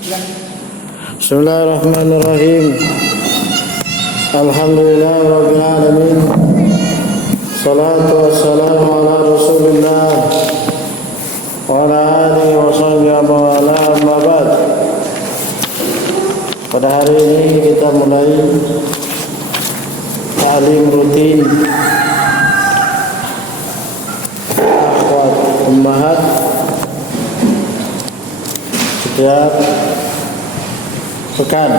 Bismillahirrahmanirrahim. Alhamdulillahirabbil alamin. Salatu wassalamu ala Rasulillah wa ala alihi wa sahbihi wa ala amma ba'd. Pada hari ini kita mulai ta'lim rutin akhwat ummahat setiap pekan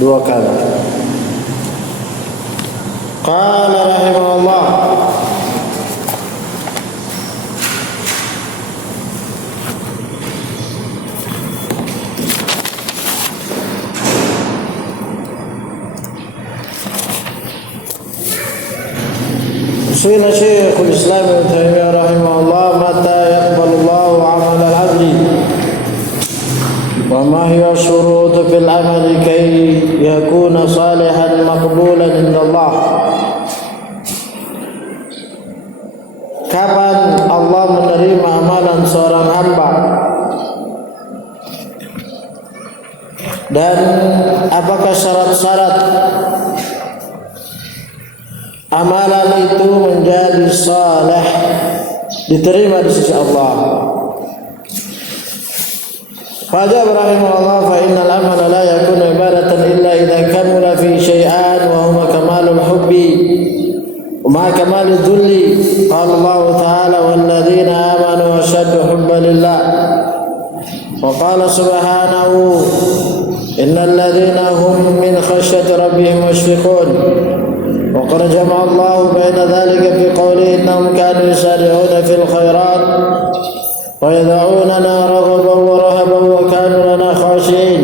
2 kali. Qala rahimahullah, Su'ila Syekhul Islam Ibnu Taimiyah rahimahullah, mata yaqbalullahu 'amal al-'abdi wa ma hiya syurut fil 'amali kay yakuna salihan maqbulan indallah. Kapan Allah menerima amalan seorang hamba dan apakah syarat-syarat amalan itu menjadi saleh, diterima di sisi Allah. Fajab rahimahullah, fa innal amala la yakunu ibadatan illa idza kamula fi syai'an wa huma kamalul hubbi wa ma kamalul dhulli. Qala Allah ta'ala wal ladzina amanu ashaddu hubban lillah. Wa qala subhanahu innal ladzina hum min khashyati rabbihim mushfiqun. وقد جمع الله بين ذلك في قوله إنهم كانوا يسارعون في الخيرات ويدعوننا رغبا ورهبا وكانوا لنا خاشعين.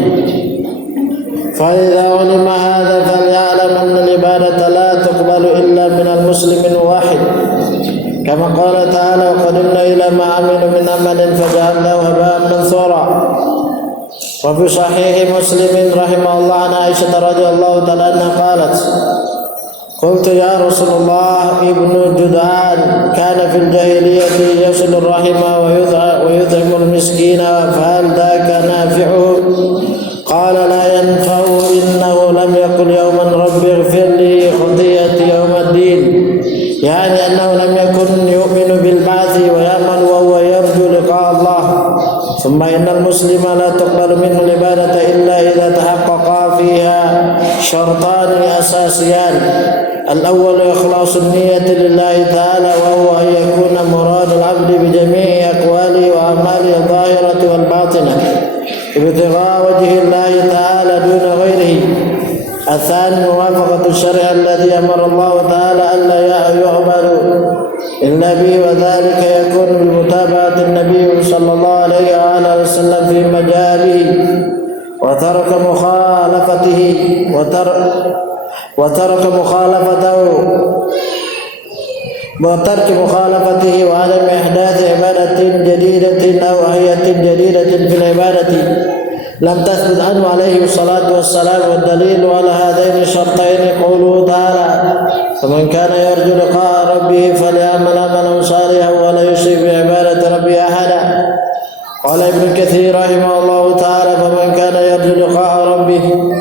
فإذا علم هذا فليعلم أن العبادة لا تقبل إلا من المسلم الواحد، كما قال تعالى وقدمنا إلى ما عملوا من عمل فجعلناه هباء منثورا. وفي صحيح مسلم رحمه الله عن عائشة رضي الله تعالى عنها قالت قلت يا رسول الله ابن جدعان كان في الجاهلية يصل الرحم ويطعم المسكين فهل ذاك نافعه؟ قال لا ينفعه إنه لم يقل يوما رب اغفر لي خطيئتي يوم الدين، يعني أنه لم يكن يؤمن بالبعث ويأمل وهو يرجو لقاء الله. ثم إن المسلم لا تقبل منه العبادة إلا إذا تحقق فيها شرطان أساسيان: الأول إخلاص النية لله تعالى، وهو أن يكون مراد العبد بجميع أقواله وأعماله الظاهرة والباطنة ابتغاء وجه الله تعالى دون غيره. الثاني موافقة الشرع الذي أمر الله تعالى ألا يعبد إلا به، وذلك يكون بمتابعة النبي صلى الله عليه وآله وسلم في مجاله وترك مخالفته وعدم إحداث عبادة جديدة أو هيئة جديدة في العبادة لم تثبت عنه عليه الصلاة والسلام. والدليل على هذين الشرطين قوله تعالى فمن كان يرجو لقاء ربه فليعمل عملا صالحا ولا يشرك بعبادة ربه أحدا. قال ابن كثير رحمه الله تعالى فمن كان يرجو لقاء ربه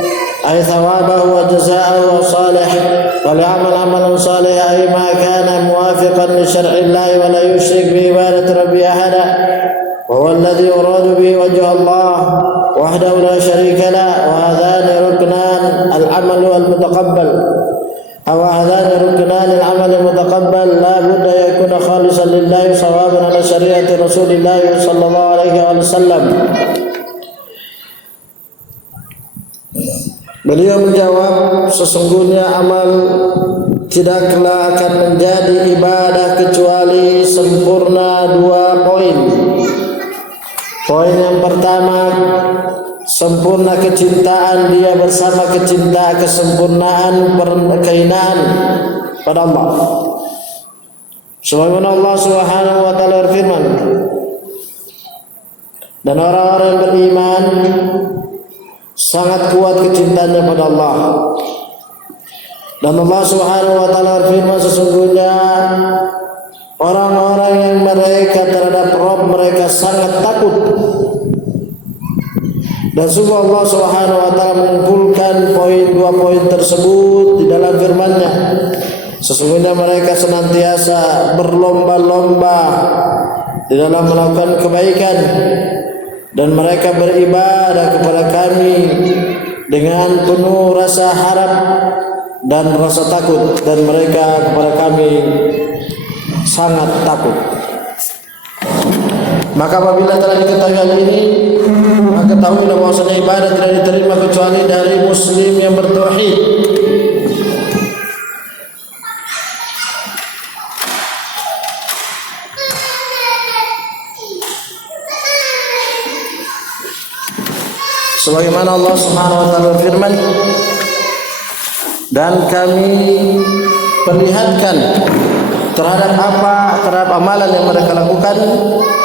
أي ثوابه وجزاءه صالح فليعمل عملا صالحا أي ما كان موافقا لشرع الله ولا يشرك بعبادة ربه أحدا، وهو الذي يراد به وجه الله وحده لا شريك له. وهذان ركنان العمل المتقبل لا بد يكون خالصا لله صوابا على شريعة رسول الله صلى الله عليه وسلم. Beliau menjawab, sesungguhnya amal tidaklah akan menjadi ibadah kecuali sempurna 2 poin. Poin yang pertama, sempurna kecintaan dia bersama kesempurnaan keinginan pada Allah. Sebagaimana Allah Subhanahu wa taala berfirman, dan orang-orang yang beriman sangat kuat kecintaannya pada Allah. Dan Allah Subhanahu wa taala berfirman, sesungguhnya orang-orang yang mereka terhadap Rabb mereka sangat takut Dan sungguh Allah Subhanahu wa taala mengumpulkan dua poin tersebut di dalam firman-Nya. Sesungguhnya mereka senantiasa berlomba-lomba di dalam melakukan kebaikan, dan mereka beribadah kepada kami dengan penuh rasa harap dan rasa takut, dan mereka kepada kami sangat takut. Maka apabila telah diketahui hal ini, maka ketahuilah bahwasanya ibadah tidak diterima kecuali dari muslim yang bertauhid. Sebagaimana Allah Subhanahu wa taala berfirman, dan kami perlihatkan terhadap amalan yang mereka lakukan,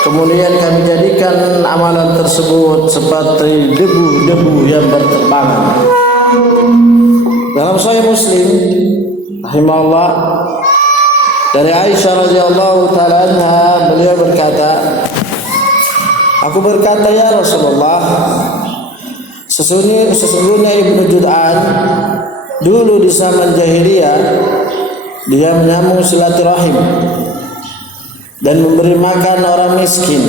kemudian kami jadikan amalan tersebut seperti debu-debu yang berterbangan. Dalam Sahih Muslim rahimahullah, dari Aisyah radhiyallahu taala anha, beliau berkata, aku berkata, ya Rasulullah, sesungguhnya Ibnu Jud'an dulu di zaman jahiliyah dia menyambung silaturahim dan memberi makan orang miskin.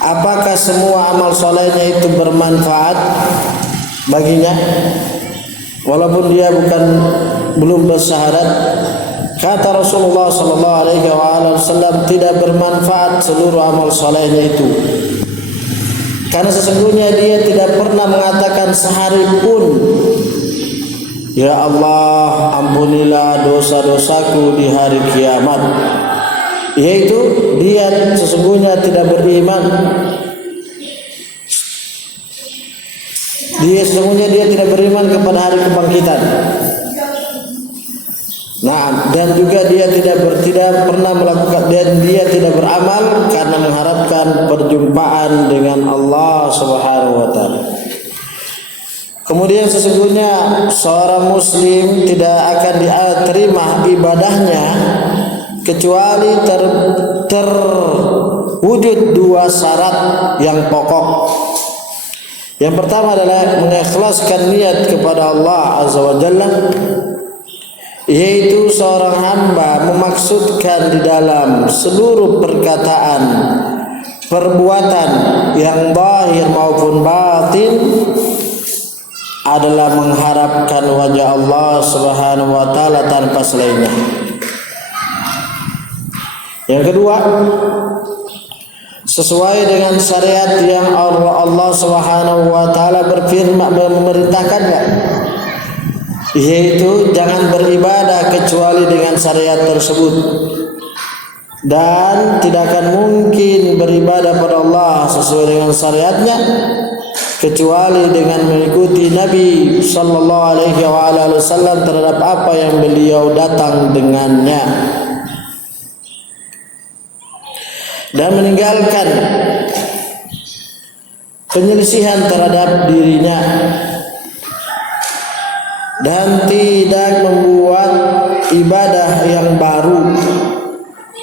Apakah semua amal solehnya itu bermanfaat baginya walaupun dia belum bersyahadat? Kata Rasulullah sallallahu alaihi wasallam, tidak bermanfaat seluruh amal solehnya itu, karena sesungguhnya dia tidak pernah mengatakan sehari pun, ya Allah, ampunilah dosa-dosaku di hari kiamat. Yaitu dia sesungguhnya tidak beriman. Sesungguhnya dia tidak beriman kepada hari kebangkitan. Nah, dan juga dia tidak pernah melakukan, dan dia tidak beramal karena mengharapkan perjumpaan dengan Allah Subhanahu wa taala. Kemudian sesungguhnya seorang muslim tidak akan diterima ibadahnya kecuali terwujud dua syarat yang pokok. Yang pertama adalah mengikhlaskan niat kepada Allah Azza wa Jalla, yaitu seorang hamba memaksudkan di dalam seluruh perkataan, perbuatan yang zahir maupun batin adalah mengharapkan wajah Allah Subhanahu wa taala tanpa selainnya. Yang kedua, sesuai dengan syariat yang Allah Subhanahu wa taala berfirman memerintahkannya, yaitu jangan beribadah kecuali dengan syariat tersebut, dan tidak akan mungkin beribadah pada Allah sesuai dengan syariatnya kecuali dengan mengikuti Nabi sallallahu alaihi wasallam terhadap apa yang beliau datang dengannya, dan meninggalkan penyelisihan terhadap dirinya, dan tidak membuat ibadah yang baru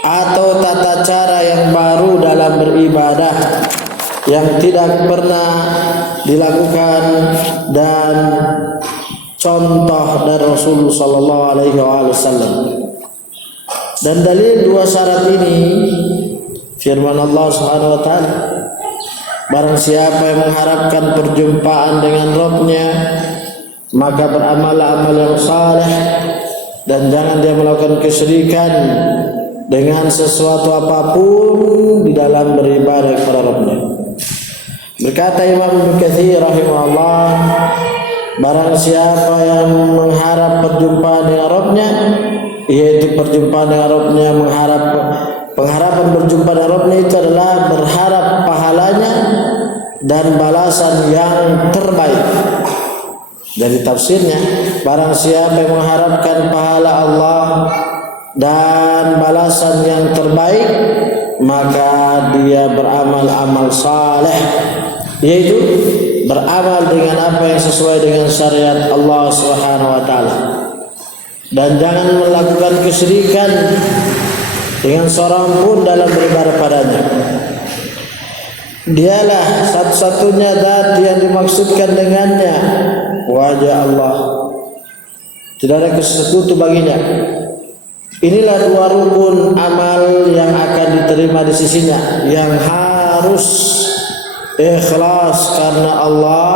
atau tata cara yang baru dalam beribadah yang tidak pernah dilakukan dan contoh dari Rasulullah sallallahu alaihi wasallam. Dan dalil dua syarat ini firman Allah Subhanahu wa taala, barang siapa yang mengharapkan perjumpaan dengan Rabb-Nya, maka beramallah amal yang saleh, dan jangan dia melakukan kesyirikan dengan sesuatu apapun di dalam beribadah kepada Rabb-Nya. Berkata Imam Ibnu Katsir rahimahullah, barang siapa yang mengharap perjumpaan dengan Rabb-Nya, yaitu perjumpaan dengan Rabb-Nya, pengharapan berjumpa dengan Rabb-Nya itu adalah berharap pahalanya dan balasan yang terbaik. Dari tafsirnya, barang siapa yang mengharapkan pahala Allah dan balasan yang terbaik, maka dia beramal amal saleh, yaitu beramal dengan apa yang sesuai dengan syariat Allah Subhanahu wa taala, dan jangan melakukan kesyirikan dengan seorang pun dalam beribadah padanya. Dialah satu-satunya zat yang dimaksudkan dengannya wajah Allah. Tidak ada sekutu baginya. Inilah dua rukun amal yang akan diterima di sisinya, yang harus ikhlas karena Allah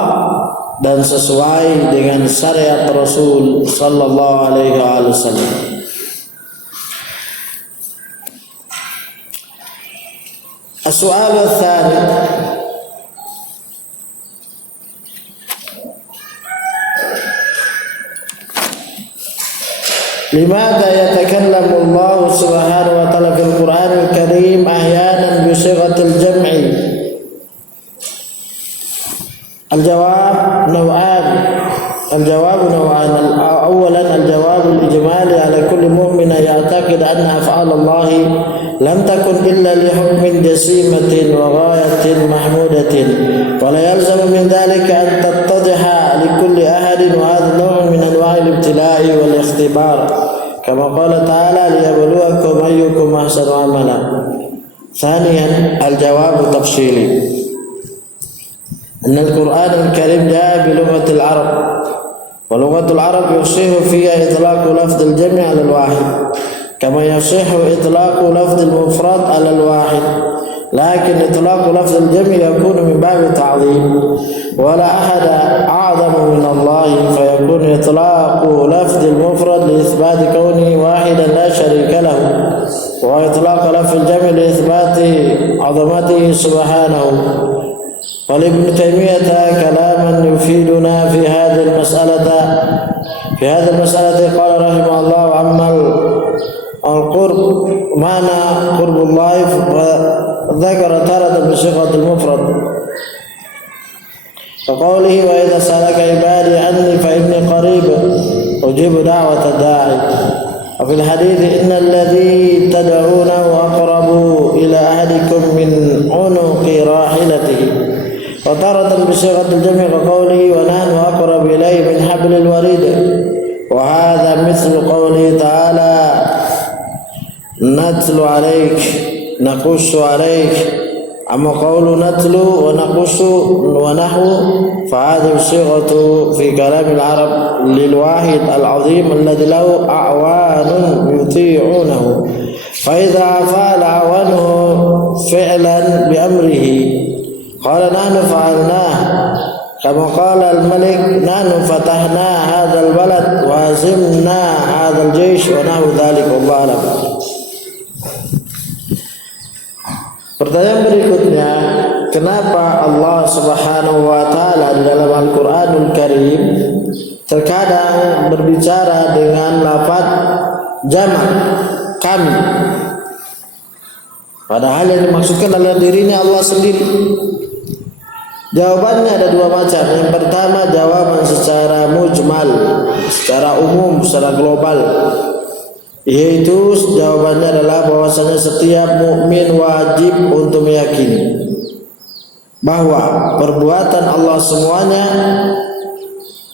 dan sesuai dengan syariat Rasul sallallahu alaihi wasallam. السؤال الثاني لماذا يتكلم الله سبحانه وتعالى في القرآن الكريم أحيانا بصيغة الجمع؟ الجواب نوعان. أولا الجواب الإجمالي على كل مؤمن يعتقد أن أفعال الله لم تكن إلا لحكم جسيمة وغاية محمودة، ولا يلزم من ذلك أن تتضح لكل أحد، وهذا نوع من أنواع الابتلاء والاختبار، كما قال تعالى ليبلوكم أيكم أحسن عملا. ثانيا الجواب التفصيلي، أن القرآن الكريم جاء بلغة العرب، ولغة العرب يصح فيها إطلاق لفظ الجمع على الواحد، كما يصح إطلاق لفظ المفرد على الواحد، لكن إطلاق لفظ الجمع يكون من باب التعظيم، ولا أحد أعظم من الله، فيكون إطلاق لفظ المفرد لإثبات كونه واحدا لا شريك له، وإطلاق لفظ الجمع لإثبات عظمته سبحانه. ولابن تيمية كلاما يفيدنا في هذه المسألة قال رحمه الله: أما القرب معنى قرب الله وذكر تارة بصيغة المفرد وقوله: وإذا سألك عبادي عني فإني قريب أجيب دعوة الداعي. وفي الحديث: إن الذي تدعونه أقرب إلى أحدكم من عنق راحلته. وتارة بصيغة الجمع كقوله: ونحن أقرب إليه من حبل الوريد. وهذا مثل قوله تعالى: نتلو عليك نقص عليك. أما قول نتلو ونقص ونحو فهذه الصيغة في كلام العرب للواحد العظيم الذي له أعوان يطيعونه، فإذا فعل أعوانه فعلا بأمره قال: نحن فعلناه، كما قال الملك: نحن فتحنا هذا البلد وهزمنا هذا الجيش ونحو ذلك. والله أعلم. Pertanyaan berikutnya, kenapa Allah Subhanahu wa taala di dalam Al-Qur'anul Karim terkadang berbicara dengan lafaz jamak kami, padahal yang dimaksudkan adalah dirinya Allah sendiri? Jawabannya ada dua macam. Yang pertama, jawaban secara mujmal, secara umum, secara global, yaitu jawabannya adalah bahwasanya setiap mukmin wajib untuk meyakini bahwa perbuatan Allah semuanya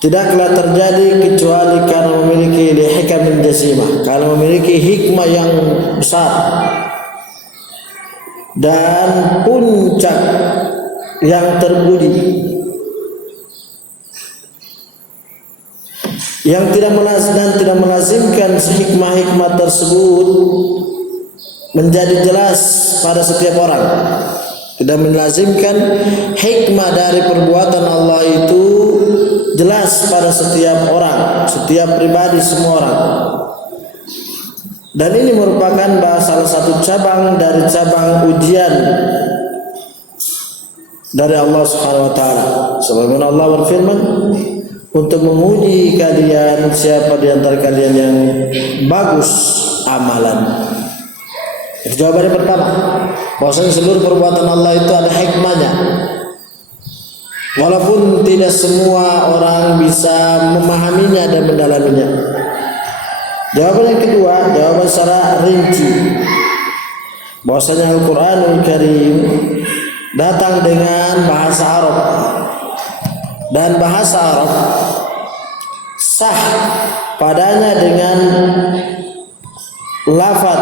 tidaklah terjadi kecuali karena memiliki hikmah jasimah, karena memiliki hikmah yang besar dan puncak yang terpuji, yang tidak melazimkan hikmah-hikmah tersebut menjadi jelas pada setiap orang. Tidak melazimkan hikmah dari perbuatan Allah itu jelas pada setiap orang, setiap pribadi, semua orang. Dan ini merupakan salah satu cabang dari cabang ujian dari Allah Subhanahu wa taala. Sebagaimana Allah berfirman, untuk menguji kalian siapa di antara kalian yang bagus amalan. Itu jawabannya pertama, bahwasanya seluruh perbuatan Allah itu ada hikmahnya, walaupun tidak semua orang bisa memahaminya dan mendalaminya. Jawaban yang kedua, jawaban secara rinci, bahwasanya Al-Qur'anul Karim datang dengan bahasa Arab, dan bahasa Arab sah padanya dengan lafaz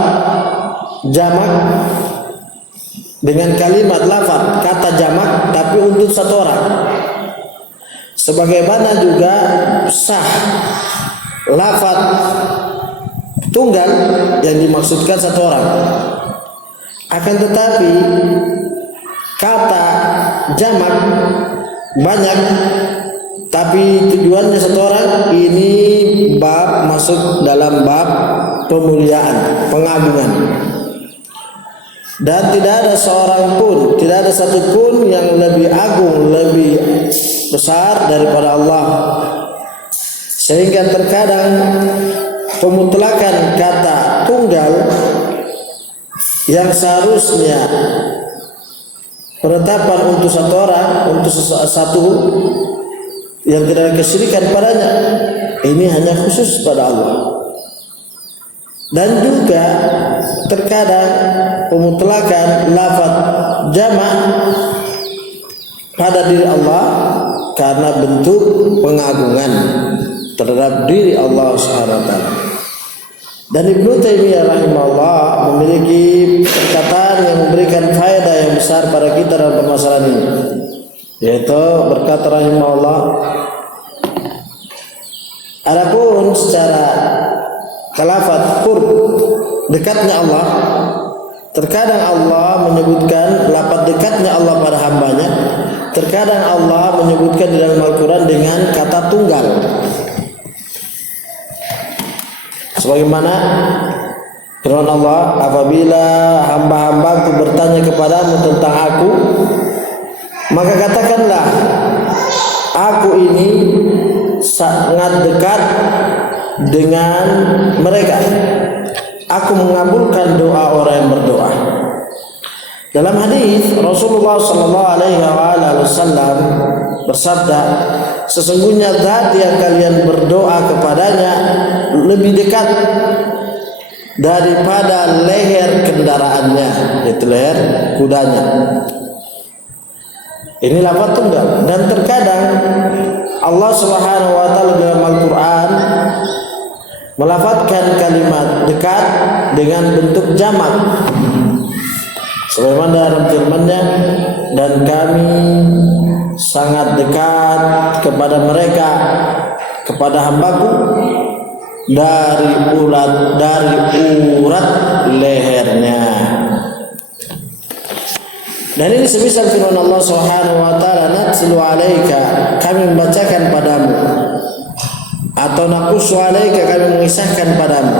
jamak dengan kalimat lafaz kata jamak tapi untuk satu orang. Sebagaimana juga sah lafaz tunggal yang dimaksudkan satu orang. Akan tetapi kata jamak banyak tapi tujuannya satu orang, ini bab masuk dalam bab pemuliaan, pengagungan. Dan tidak ada seorang pun, tidak ada satu pun yang lebih agung, lebih besar daripada Allah. Sehingga terkadang pemutlakan kata tunggal yang seharusnya penetapan untuk satu orang, untuk satu yang tidak ada kesyirikan padanya, ini hanya khusus pada Allah. Dan juga terkadang pemutlakan lafaz jamak pada diri Allah karena bentuk pengagungan terhadap diri Allah Subhanahu wa taala. Dan Ibnu Taimiyah rahimahullah memiliki perkataan yang memberikan faedah yang besar pada kita dalam permasalahan ini, yaitu berkata rahimahullah, adapun secara lafaz qurb, dekatnya Allah, terkadang Allah menyebutkan lafaz dekatnya Allah pada hambanya, terkadang Allah menyebutkan di dalam Al-Quran dengan kata tunggal. Sebagaimana firman Allah, apabila hamba-hambaku bertanya kepadamu tentang aku, maka katakanlah, aku ini sangat dekat dengan mereka. Aku mengabulkan doa orang yang berdoa. Dalam hadis Rasulullah sallallahu alaihi wasallam bersabda, sesungguhnya zat yang kalian berdoa kepadanya lebih dekat daripada leher kendaraannya, yaitu leher kudanya. Ini lafaz tunggal. Dan terkadang Allah Subhanahu wa taala dalam Al-Qur'an melafazkan kalimat dekat dengan bentuk jamak. Sebagaimana dalam firman-Nya, dan kami sangat dekat kepada mereka, kepada hambaku dari urat lehernya. Dan ini semisal firman Allah Subhanahu wa taala, natslu alaika, kami membacakan padamu, atau naqussu alaika, kami mengisahkan padamu.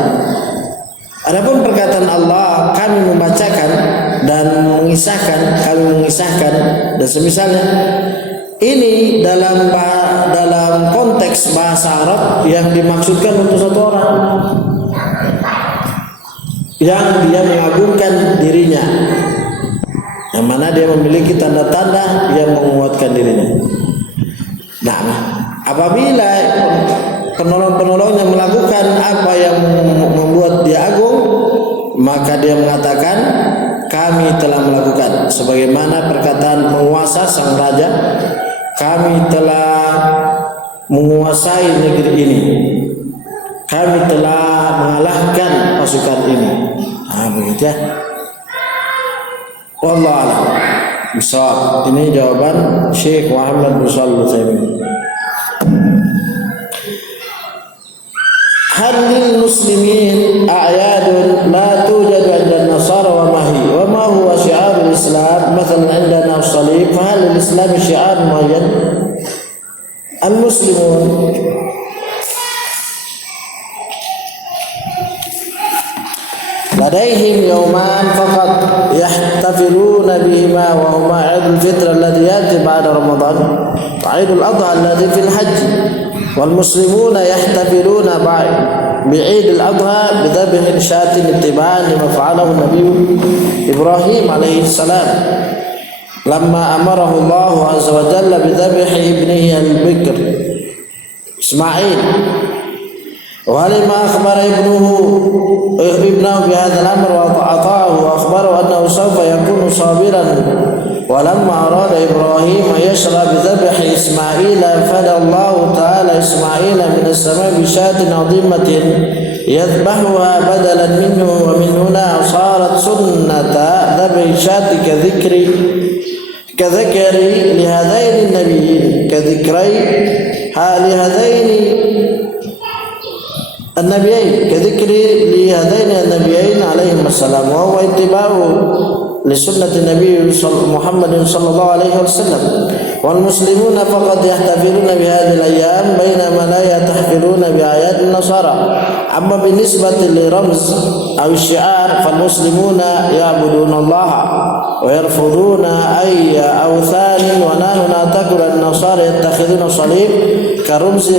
Adapun perkataan Allah, kami membacakan dan mengisahkan, kami mengisahkan dan semisalnya, ini dalam konteks bahasa Arab yang dimaksudkan untuk satu orang yang dia mengagungkan dirinya, yang mana dia memiliki tanda-tanda yang menguatkan dirinya. Nah, apabila penolong-penolongnya melakukan apa yang membuat dia agung, maka dia mengatakan, kami telah melakukan, sebagaimana perkataan penguasa sang raja, kami telah menguasai negeri ini, kami telah mengalahkan pasukan ini. Begitu ya. Wallahu a'lam bishawab. Ini jawaban Syekh Muhammad bin Shalih Al-Utsaimin. Hal lil muslimin a'yadun la tujadu 'inda an-nasara wa ma huwa syi'arul Islam, mathalan 'indana as-salib, fa hal lil Islam syi'ar muayyan? Al-muslimun ladaihim yawman faqat yahtafiluna bihima wa huma 'idul fitr alladhi yati ba'da Ramadan wa 'idul adha alladhi fil hajj. والمسلمون يحتفلون بعيد الأضحى بذبح شاة اتباعا لما فعله النبي إبراهيم عليه السلام لما أمره الله عز وجل بذبح ابنه البكر إسماعيل، ولما أخبر ابنه بهذا الأمر وأطاعه وأخبره أنه سوف يكون صابرا. ولما أراد إبراهيم أن يشرع بذبح إسماعيل فدى الله تعالى إسماعيل من السماء بشاة عظيمة يذبحها بدلا منه ومن هنا صارت سنة ذبح الشاة كذكري لهذين النبيين كذكر لهذين النبيين عليهم السلام، وهو اتباع لسنة النبي محمد صلى الله عليه وسلم. والمسلمون فقد يحتفلون بهذه الأيام بينما لا يحتفلون بأعياد النصارى. أما بالنسبة لرمز أو الشعار فالمسلمون يعبدون الله ويرفضون أي أوثان، ونحن نعتقد أن النصارى يتخذون صليب كرمز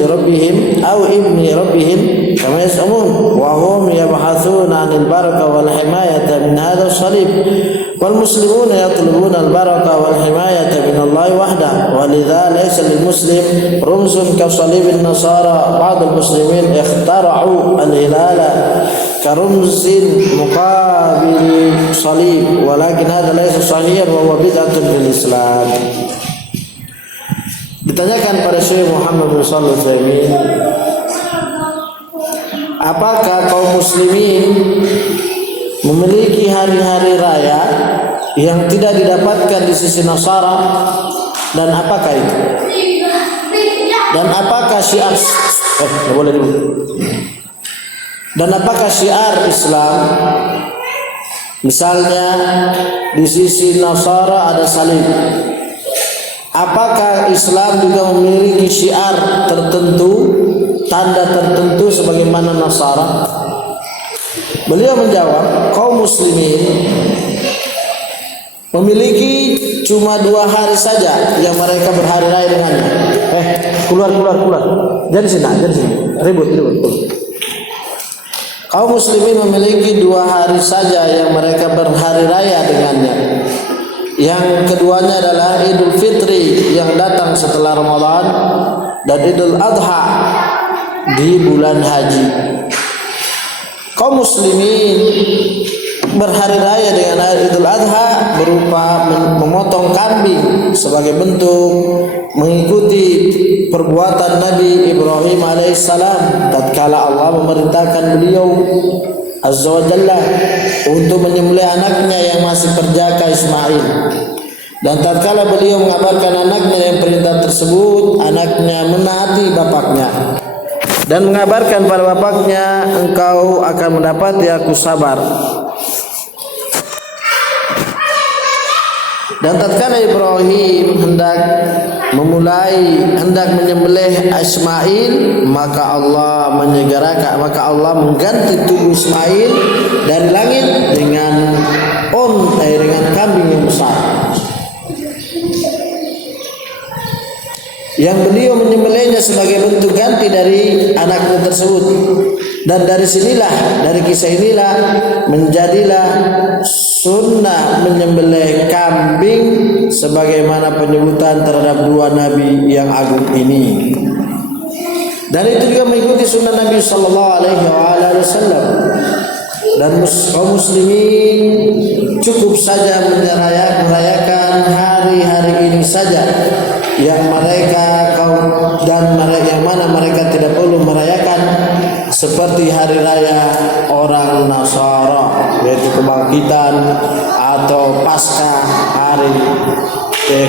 لربهم أو ابن ربهم كما يزعمون، وهم يبحثون عن البركة والحماية من هذا الصليب، والمسلمون يطلبون البركة والحماية من الله وحده، ولذا ليس للمسلم رمز كصليب النصارى. بعض المسلمين اخترعوا الهلال كرمز مقابل صليب، ولكن هذا ليس صحيحا وهو بدعة في الإسلام. Ditanyakan pada Syekh Muhammad bin Shalih Al-Utsaimin, apakah kaum muslimin memiliki hari-hari raya yang tidak didapatkan di sisi Nasara, dan apakah itu? Dan apakah syiar Dan apakah syiar Islam? Misalnya di sisi Nasara ada salib. Apakah Islam juga memiliki syiar tertentu, tanda tertentu sebagaimana Nasara? Beliau menjawab, kaum muslimin memiliki cuma 2 hari saja yang mereka berhari raya dengannya. Keluar. Jangan sini. Ribut. Kaum muslimin memiliki 2 hari saja yang mereka berhari raya dengannya. Yang keduanya adalah Idul Fitri yang datang setelah Ramadan dan Idul Adha di bulan haji. Kaum muslimin berhari raya dengan Idul Adha berupa memotong kambing sebagai bentuk mengikuti perbuatan Nabi Ibrahim alaihissalam tatkala Allah memerintahkan beliau Azza wa Jalla untuk menyembelih anaknya yang masih perjaka Ismail. Dan tatkala beliau mengabarkan anaknya yang perintah tersebut, anaknya menaati bapaknya dan mengabarkan pada bapaknya, engkau akan mendapati aku sabar. Dan tatkala Ibrahim hendak menyembelih Ismail, maka Allah mengganti tubuh Ismail dari langit dengan kambing yang besar. Yang beliau menyembelihnya sebagai bentuk ganti dari anaknya tersebut. Dan dari kisah inilah menjadilah sunnah menyembelih kambing sebagaimana penyebutan terhadap 2 nabi yang agung ini. Dan itu juga mengikuti sunnah Nabi sallallahu alaihi wasallam. Dan kaum muslimin cukup saja merayakan hari-hari ini saja yang mana mereka tidak perlu merayakan seperti hari raya orang Nasara, yaitu kebangkitan atau Paskah, hari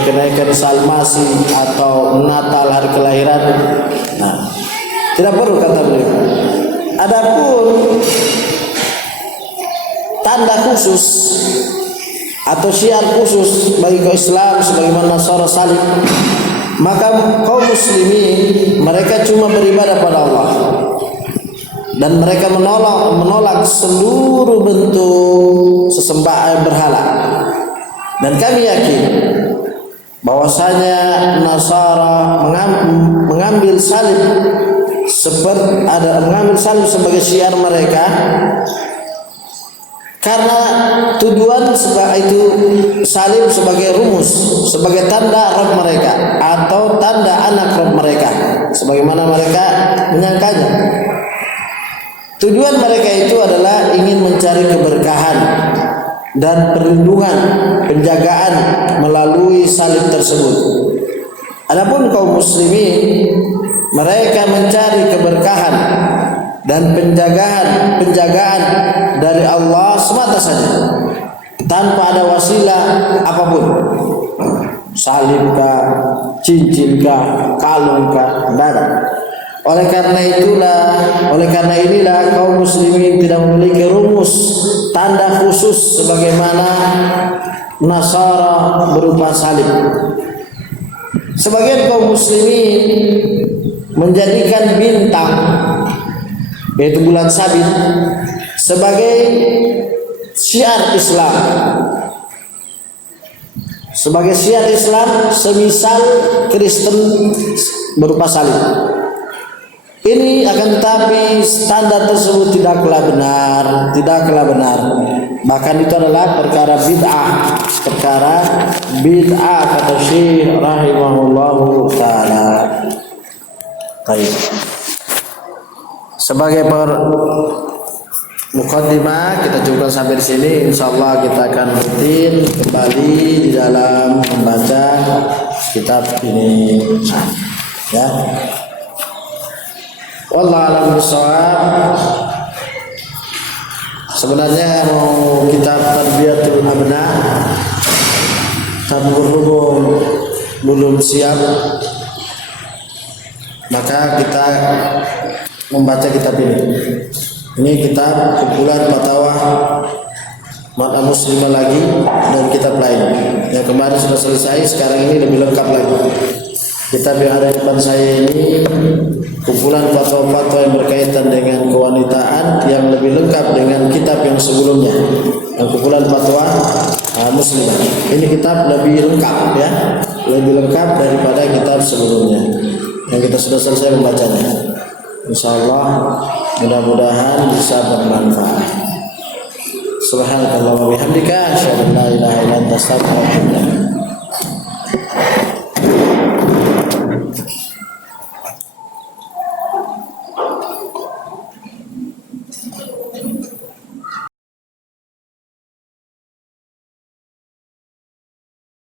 kenaikan Isa Al-Masih, atau Natal, hari kelahiran. Nah, tidak perlu, kata beliau. Adapun tanda khusus atau syiar khusus bagi kaum Islam sebagaimana Nasara salib, maka kaum muslimin mereka cuma beribadah pada Allah dan mereka menolak seluruh bentuk sesembahan berhala. Dan kami yakin bahwasanya Nasara mengambil salib sebagai syiar mereka karena tujuan itu salib sebagai rumus, sebagai tanda Rabb mereka atau tanda anak Rabb mereka, sebagaimana mereka menyangkanya. Tujuan mereka itu adalah ingin mencari keberkahan dan perlindungan, penjagaan melalui salib tersebut. Adapun kaum muslimin Mereka mencari keberkahan dan penjagaan dari Allah semata saja, tanpa ada wasilah apapun, salibkah, cincinkah, kalungkah, tidak ada. Oleh karena inilah kaum muslimin tidak memiliki rumus tanda khusus sebagaimana Nasara berupa salib. Sebagian kaum muslimin menjadikan bintang, yaitu bulan sabit, sebagai syiar Islam. Sebagai syiar Islam, semisal Kristen berupa salib. Ini akan tetapi standar tersebut tidaklah benar. Bahkan itu adalah perkara bid'ah kata Syekh rahimahullahu taala. Baik. Sebagai mukaddimah kita cukup sampai di sini. Insyaallah kita akan rutin kembali di dalam membaca kitab ini. Ya. Wallahu a'lam bishawab. Sebenarnya mau kitab Tarbiyatul Abna, tapi berhubung belum siap, maka kita membaca kitab ini. Ini kitab kumpulan fatwa Mata Muslimah lagi dan kitab lain. Yang kemarin sudah selesai, sekarang ini lebih lengkap lagi. Kitab yang ada di depan saya ini kumpulan fatwa-fatwa yang berkaitan dengan kewanitaan yang lebih lengkap dengan kitab yang sebelumnya. Yang kumpulan fatwa Muslimah. Ini kitab lebih lengkap, ya, lebih lengkap daripada kitab sebelumnya yang kita sudah selesai membacanya. Insyaallah mudah-mudahan bisa bermanfaat. Subhanallah wa bihamdika asyhadu an la ilaha illa anta astaghfiruka wa atubu ilaik.